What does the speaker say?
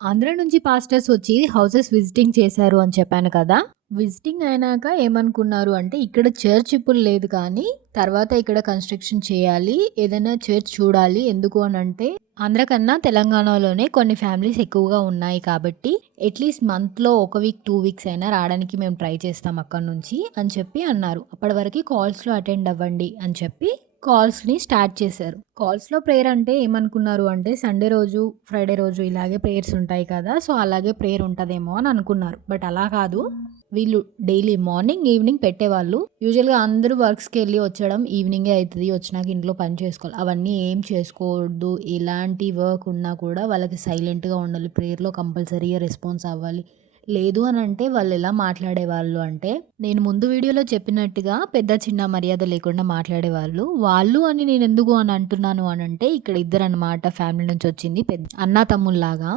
ఆంధ్ర నుంచి పాస్టర్స్ వచ్చి houses visiting చేశారు అని చెప్పాను కదా! విజిటింగ్ అయినాక ఏమనుకున్నారు అంటే, ఇక్కడ చర్చ్ ఇప్పుడు లేదు కానీ, తర్వాత ఇక్కడ కన్‌స్ట్రక్షన్ చేయాలి. ఏదైనా చర్చ్ చూడాలి. ఎందుకు అనంటే, ఆంధ్ర కన్నా తెలంగాణలోనే కొన్ని ఫ్యామిలీస్ ఎక్కువగా ఉన్నాయి కాబట్టి, అట్‌లీస్ట్ మంత్‌లో ఒక వీక్, 2 వీక్స్ అయినా రావడానికి మేము ట్రై చేస్తాం అక్కడి నుంచి అని చెప్పి అన్నారు. అప్పటి వరకి కాల్స్‌లో అటెండ్ అవ్వండి అని చెప్పి కాల్స్‌ని స్టార్ట్ చేశారు. కాల్స్‌లో ప్రేయర్ అంటే ఏమనుకున్నారు అంటే, సండే రోజు, ఫ్రైడే రోజు ఇలాగే ప్రేయర్స్ ఉంటాయి కదా! సో, అలాగే ప్రేయర్ ఉంటదేమో అని అనుకున్నారు. బట్ అలా కాదు. వీళ్ళు డైలీ మార్నింగ్, ఈవినింగ్ పెట్టేవాళ్ళు. యూజువల్‌గా అందరూ వర్క్స్‌కెళ్ళి వచ్చడం ఈవినింగే అయితది. వచ్చినాక ఇంట్లో పని చేసుకోవాలి. అవన్నీ ఏం చేసుకోవద్దు. ఎలాంటి వర్క్ ఉన్నా కూడా వాళ్ళకి సైలెంట్‌గా ఉండాలి. ప్రేయర్‌లో కంపల్సరీగా రెస్పాన్స్ అవ్వాలి. లేదు అనంటే వాళ్ళెలా మాట్లాడేవాళ్ళు అంటే, నేను ముందు వీడియోలో చెప్పినట్టుగా పెద్ద, చిన్న మర్యాద లేకుండా మాట్లాడేవాళ్ళు. వాళ్ళు అని నేనెందుకు అని అంటున్నాను అనంటే, ఇక్కడ ఇద్దరనమాట ఫ్యామిలీ నుంచొచ్చింది. అన్నా, తమ్ముల్లాగా.